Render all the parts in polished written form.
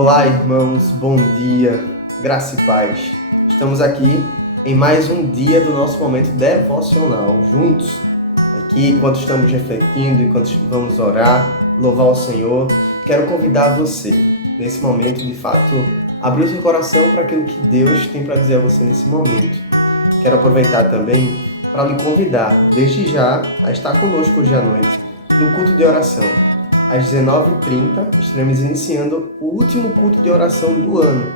Olá, irmãos, bom dia, graça e paz. Estamos aqui em mais um dia do nosso momento devocional, juntos. Aqui, enquanto estamos refletindo, enquanto vamos orar, louvar o Senhor, quero convidar você, nesse momento, de fato, abrir o seu coração para aquilo que Deus tem para dizer a você nesse momento. Quero aproveitar também para lhe convidar, desde já, a estar conosco hoje à noite, no culto de oração. Às 19h30, estaremos iniciando o último culto de oração do ano.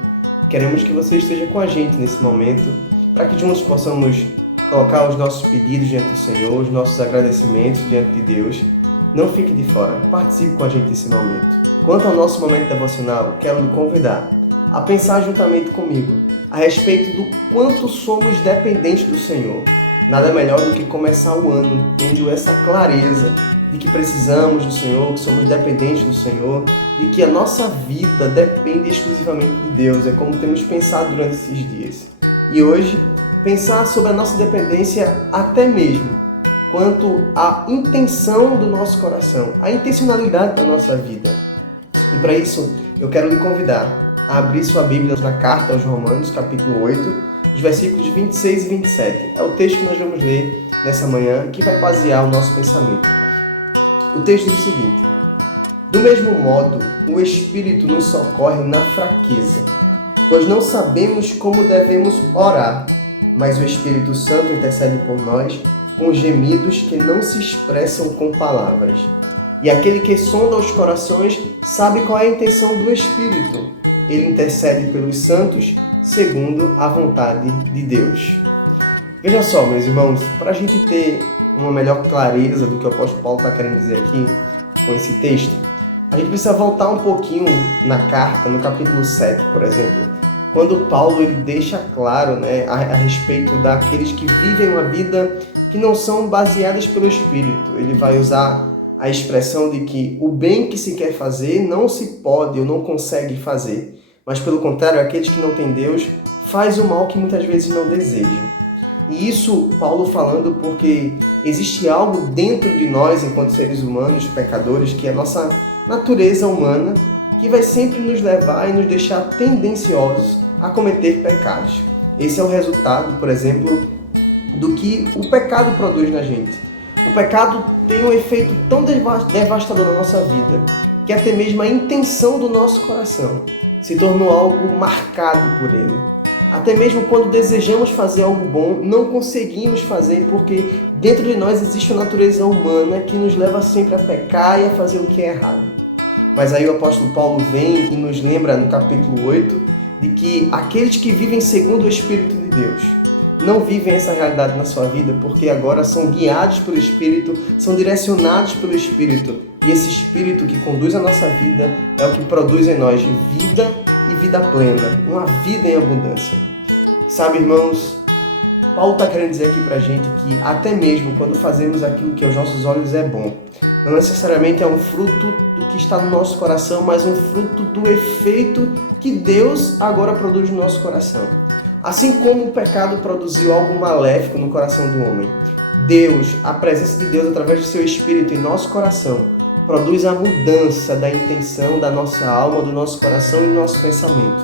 Queremos que você esteja com a gente nesse momento, para que juntos possamos colocar os nossos pedidos diante do Senhor, os nossos agradecimentos diante de Deus. Não fique de fora, participe com a gente nesse momento. Quanto ao nosso momento devocional, quero lhe convidar a pensar juntamente comigo a respeito do quanto somos dependentes do Senhor. Nada melhor do que começar o ano tendo essa clareza de que precisamos do Senhor, que somos dependentes do Senhor, de que a nossa vida depende exclusivamente de Deus. É como temos pensado durante esses dias. E hoje, pensar sobre a nossa dependência até mesmo quanto à intenção do nosso coração, a intencionalidade da nossa vida. E para isso, eu quero lhe convidar a abrir sua Bíblia na carta aos Romanos, capítulo 8, os versículos 26 e 27. É o texto que nós vamos ler nessa manhã, que vai basear o nosso pensamento. O texto diz o seguinte: do mesmo modo, o Espírito nos socorre na fraqueza, pois não sabemos como devemos orar, mas o Espírito Santo intercede por nós com gemidos que não se expressam com palavras. E aquele que sonda os corações sabe qual é a intenção do Espírito. Ele intercede pelos santos segundo a vontade de Deus. Veja só, meus irmãos, para a gente ter uma melhor clareza do que o apóstolo Paulo está querendo dizer aqui com esse texto, a gente precisa voltar um pouquinho na carta, no capítulo 7, por exemplo, quando Paulo ele deixa claro, a respeito daqueles que vivem uma vida que não são baseadas pelo Espírito. Ele vai usar a expressão de que o bem que se quer fazer não se pode ou não consegue fazer, mas pelo contrário, aqueles que não têm Deus faz o mal que muitas vezes não desejam. E isso Paulo falando porque existe algo dentro de nós, enquanto seres humanos, pecadores, que é a nossa natureza humana, que vai sempre nos levar e nos deixar tendenciosos a cometer pecados. Esse é o resultado, por exemplo, do que o pecado produz na gente. O pecado tem um efeito tão devastador na nossa vida, que até mesmo a intenção do nosso coração se tornou algo marcado por ele. Até mesmo quando desejamos fazer algo bom, não conseguimos fazer porque dentro de nós existe uma natureza humana que nos leva sempre a pecar e a fazer o que é errado. Mas aí o apóstolo Paulo vem e nos lembra no capítulo 8 de que aqueles que vivem segundo o Espírito de Deus não vivem essa realidade na sua vida porque agora são guiados pelo Espírito, são direcionados pelo Espírito. E esse Espírito que conduz a nossa vida é o que produz em nós vida e vida plena, uma vida em abundância. Sabe, irmãos, Paulo está querendo dizer aqui pra gente que até mesmo quando fazemos aquilo que aos nossos olhos é bom, não necessariamente é um fruto do que está no nosso coração, mas um fruto do efeito que Deus agora produz no nosso coração. Assim como o pecado produziu algo maléfico no coração do homem, Deus, a presença de Deus através do seu Espírito em nosso coração, produz a mudança da intenção da nossa alma, do nosso coração e do nosso pensamento.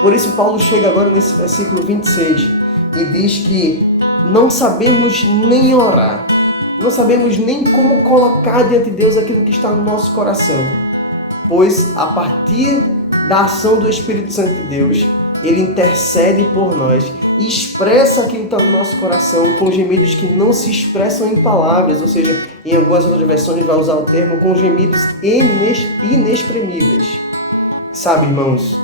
Por isso Paulo chega agora nesse versículo 26 e diz que não sabemos nem orar, não sabemos nem como colocar diante de Deus aquilo que está no nosso coração, pois a partir da ação do Espírito Santo de Deus, ele intercede por nós e expressa aquilo que está no nosso coração com gemidos que não se expressam em palavras, ou seja, em algumas outras versões vai usar o termo com gemidos inexprimíveis. Sabe, irmãos,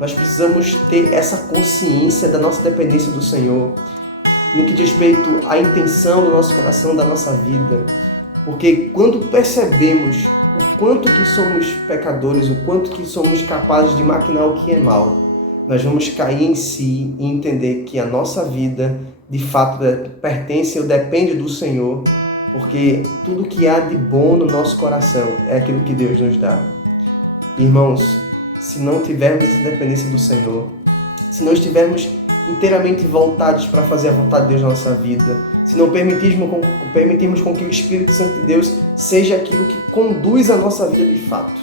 nós precisamos ter essa consciência da nossa dependência do Senhor, no que diz respeito à intenção do nosso coração, da nossa vida, porque quando percebemos o quanto que somos pecadores, o quanto que somos capazes de maquinar o que é mal, nós vamos cair em si e entender que a nossa vida, de fato, pertence ou depende do Senhor, porque tudo que há de bom no nosso coração é aquilo que Deus nos dá. Irmãos, se não tivermos essa dependência do Senhor, se não estivermos inteiramente voltados para fazer a vontade de Deus na nossa vida, se não permitirmos com que o Espírito Santo de Deus seja aquilo que conduz a nossa vida de fato,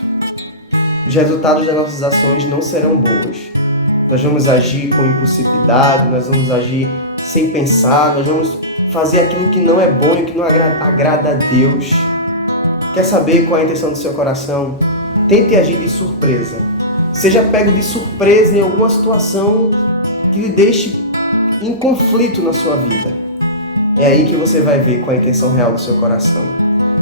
os resultados das nossas ações não serão boas. Nós vamos agir com impulsividade, nós vamos agir sem pensar, nós vamos fazer aquilo que não é bom e que não agrada a Deus. Quer saber qual é a intenção do seu coração? Tente agir de surpresa. Seja pego de surpresa em alguma situação que lhe deixe em conflito na sua vida. É aí que você vai ver qual é a intenção real do seu coração.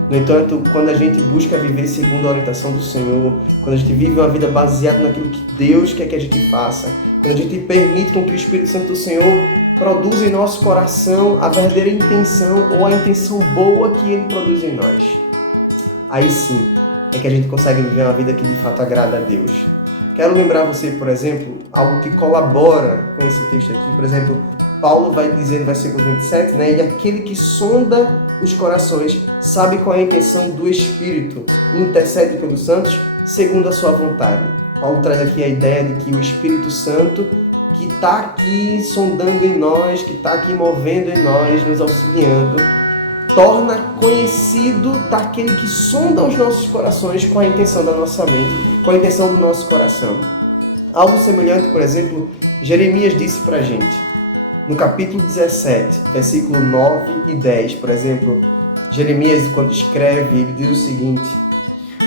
No entanto, quando a gente busca viver segundo a orientação do Senhor, quando a gente vive uma vida baseada naquilo que Deus quer que a gente faça, quando a gente permite com que o Espírito Santo do Senhor produza em nosso coração a verdadeira intenção ou a intenção boa que Ele produz em nós, aí sim é que a gente consegue viver uma vida que de fato agrada a Deus. Quero lembrar você, por exemplo, algo que colabora com esse texto aqui. Por exemplo, Paulo vai dizer no versículo 27, né? E aquele que sonda os corações sabe qual é a intenção do Espírito e intercede pelos santos segundo a sua vontade. Paulo traz aqui a ideia de que o Espírito Santo, que está aqui sondando em nós, que está aqui movendo em nós, nos auxiliando, torna conhecido daquele que sonda os nossos corações com a intenção da nossa mente, com a intenção do nosso coração. Algo semelhante, por exemplo, Jeremias disse para a gente, no capítulo 17, versículo 9 e 10, por exemplo, Jeremias, quando escreve, ele diz o seguinte: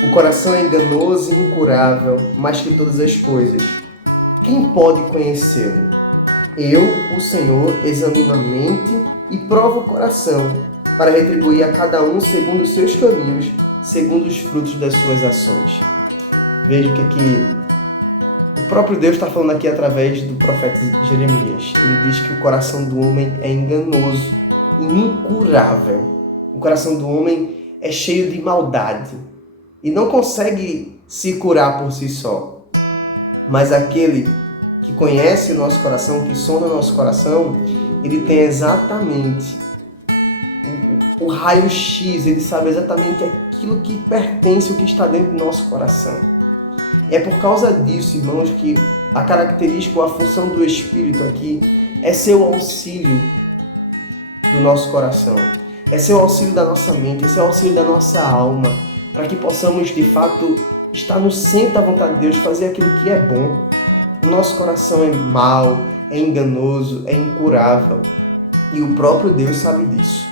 o coração é enganoso e incurável, mais que todas as coisas. Quem pode conhecê-lo? Eu, o Senhor, examino a mente e provo o coração, para retribuir a cada um segundo os seus caminhos, segundo os frutos das suas ações. Veja que o próprio Deus está falando aqui através do profeta Jeremias. Ele diz que o coração do homem é enganoso e incurável. O coração do homem é cheio de maldade e não consegue se curar por si só. Mas aquele que conhece o nosso coração, que sonda o nosso coração, ele tem exatamente o raio-x, ele sabe exatamente aquilo que pertence, o que está dentro do nosso coração. É por causa disso, irmãos, que a característica ou a função do Espírito aqui é ser o auxílio do nosso coração, é ser o auxílio da nossa mente, é ser o auxílio da nossa alma, para que possamos, de fato, estar no centro da vontade de Deus, fazer aquilo que é bom. O nosso coração é mau, é enganoso, é incurável, e o próprio Deus sabe disso.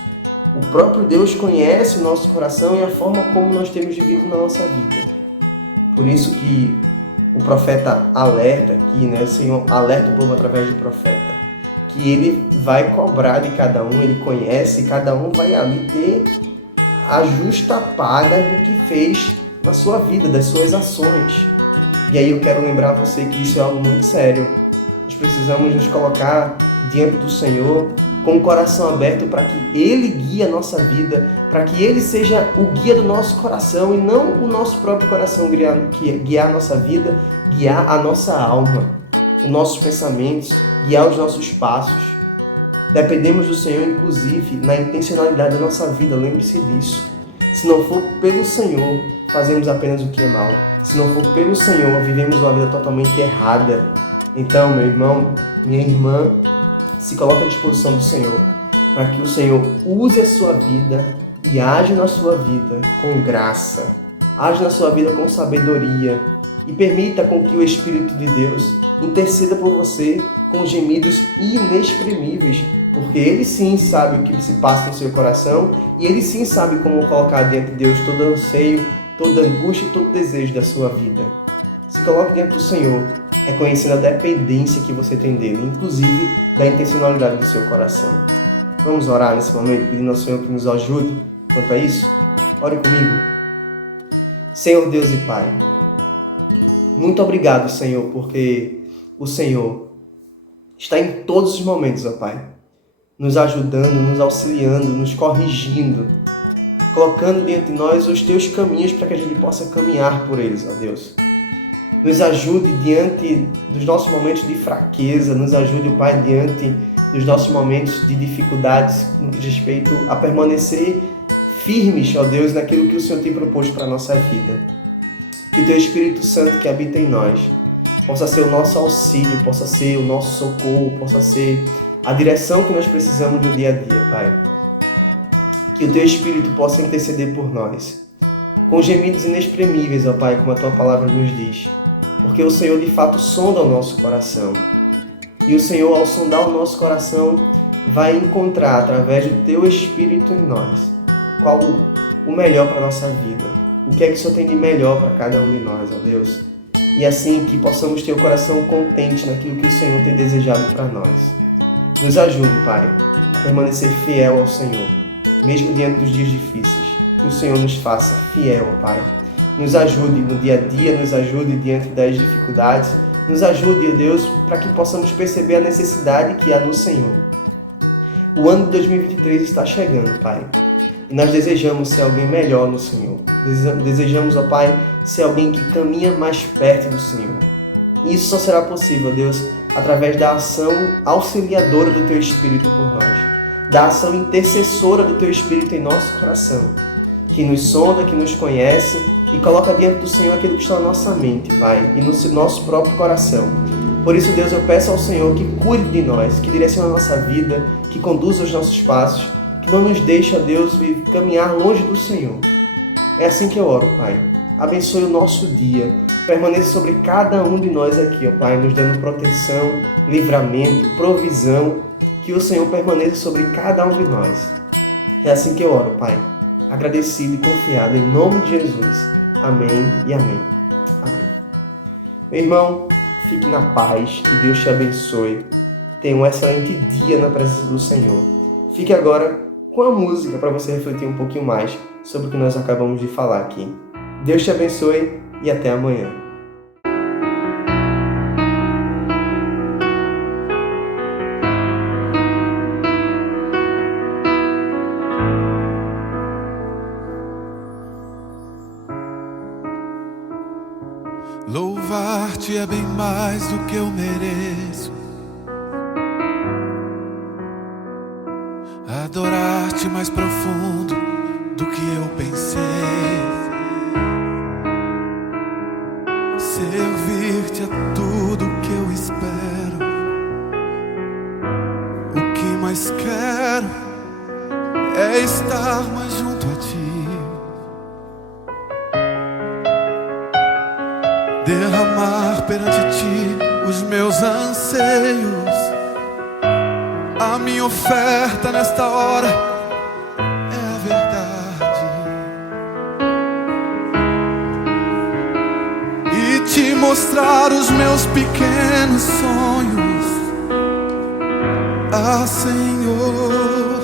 O próprio Deus conhece o nosso coração e a forma como nós temos vivido na nossa vida. Por isso que o profeta alerta aqui, né? O Senhor alerta o povo através do profeta, que ele vai cobrar de cada um, ele conhece, e cada um vai ali ter a justa paga do que fez na sua vida, das suas ações. E aí eu quero lembrar você que isso é algo muito sério. Nós precisamos nos colocar diante do Senhor com o coração aberto para que Ele guie a nossa vida, para que Ele seja o guia do nosso coração e não o nosso próprio coração guiar a nossa vida, guiar a nossa alma, os nossos pensamentos, guiar os nossos passos. Dependemos do Senhor, inclusive, na intencionalidade da nossa vida, lembre-se disso. Se não for pelo Senhor, fazemos apenas o que é mal. Se não for pelo Senhor, vivemos uma vida totalmente errada. Então, meu irmão, minha irmã, se coloque à disposição do Senhor, para que o Senhor use a sua vida e age na sua vida com graça, age na sua vida com sabedoria e permita com que o Espírito de Deus interceda por você com gemidos inexprimíveis, porque Ele sim sabe o que se passa no seu coração e Ele sim sabe como colocar diante de Deus todo anseio, toda angústia e todo desejo da sua vida. Se coloque diante do Senhor, reconhecendo a dependência que você tem dele, inclusive da intencionalidade do seu coração. Vamos orar nesse momento, pedindo ao Senhor que nos ajude quanto a isso? Ore comigo. Senhor Deus e Pai, muito obrigado, Senhor, porque o Senhor está em todos os momentos, ó Pai, nos ajudando, nos auxiliando, nos corrigindo, colocando diante de nós os Teus caminhos para que a gente possa caminhar por eles, ó Deus. Nos ajude diante dos nossos momentos de fraqueza, nos ajude, Pai, diante dos nossos momentos de dificuldades no que diz respeito a permanecer firmes, ó Deus, naquilo que o Senhor tem proposto para a nossa vida. Que o Teu Espírito Santo que habita em nós possa ser o nosso auxílio, possa ser o nosso socorro, possa ser a direção que nós precisamos no dia a dia, Pai. Que o Teu Espírito possa interceder por nós. com gemidos inexprimíveis, ó Pai, como a Tua palavra nos diz. Porque o Senhor, de fato, sonda o nosso coração. E o Senhor, ao sondar o nosso coração, vai encontrar, através do Teu Espírito em nós, qual o melhor para a nossa vida. O que é que o Senhor tem de melhor para cada um de nós, ó Deus. E assim que possamos ter o coração contente naquilo que o Senhor tem desejado para nós. Nos ajude, Pai, a permanecer fiel ao Senhor, mesmo diante dos dias difíceis. Que o Senhor nos faça fiel, Pai. Nos ajude no dia a dia, nos ajude diante das dificuldades. Nos ajude, ó Deus, para que possamos perceber a necessidade que há no Senhor. O ano de 2023 está chegando, Pai. E nós desejamos ser alguém melhor no Senhor. Desejamos, ó Pai, ser alguém que caminha mais perto do Senhor. E isso só será possível, Deus, através da ação auxiliadora do Teu Espírito por nós. Da ação intercessora do Teu Espírito em nosso coração. Que nos sonda, que nos conhece e coloca diante do Senhor aquilo que está na nossa mente, Pai, e no nosso próprio coração. Por isso, Deus, eu peço ao Senhor que cuide de nós, que direcione a nossa vida, que conduza os nossos passos, que não nos deixe, ó Deus, caminhar longe do Senhor. É assim que eu oro, Pai. Abençoe o nosso dia. Permaneça sobre cada um de nós aqui, ó Pai, nos dando proteção, livramento, provisão. Que o Senhor permaneça sobre cada um de nós. É assim que eu oro, Pai. Agradecido e confiado em nome de Jesus. Amém e amém. Amém. Meu irmão, fique na paz. Que Deus te abençoe. Tenha um excelente dia na presença do Senhor. Fique agora com a música para você refletir um pouquinho mais sobre o que nós acabamos de falar aqui. Deus te abençoe e até amanhã. Louvar-te é bem mais do que eu mereço. Adorar-te mais profundo do que eu pensei. Servir-te é tudo que eu espero. O que mais quero é estar mais junto a ti. Derramar perante ti os meus anseios. A minha oferta nesta hora é a verdade. E te mostrar os meus pequenos sonhos. Ah, Senhor,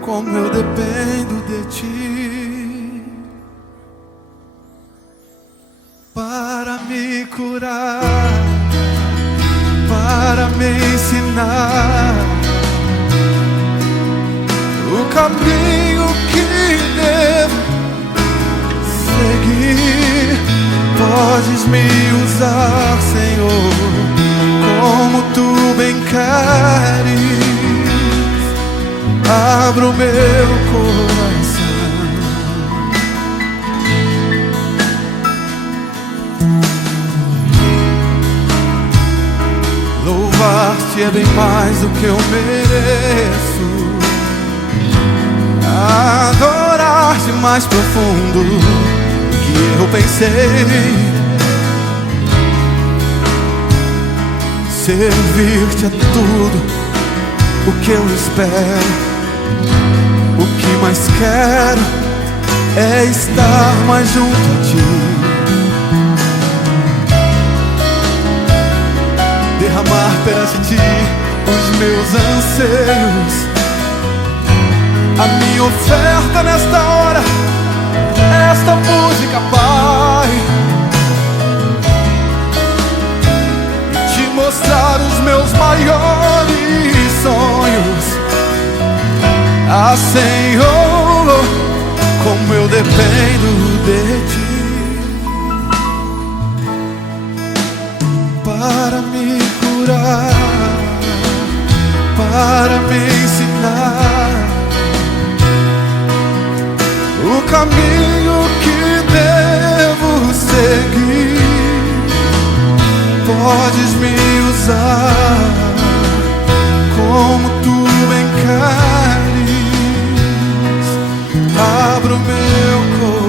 como eu dependo de ti. Para me curar, para me ensinar o caminho que devo seguir. Podes me usar, Senhor, como tu bem queres. Abra o meu coração. Louvar-te é bem mais do que eu mereço. Adorar-te mais profundo do que eu pensei. Servir-te é tudo o que eu espero. O que mais quero é estar mais junto a ti. Derramar perante ti os meus anseios. A minha oferta nesta hora é esta música, Pai. E te mostrar os meus maiores sonhos. Ah, Senhor, como eu dependo de ti. Para me curar, para me ensinar o caminho que devo seguir. Podes me usar como tu bem queres. Abra o meu coração.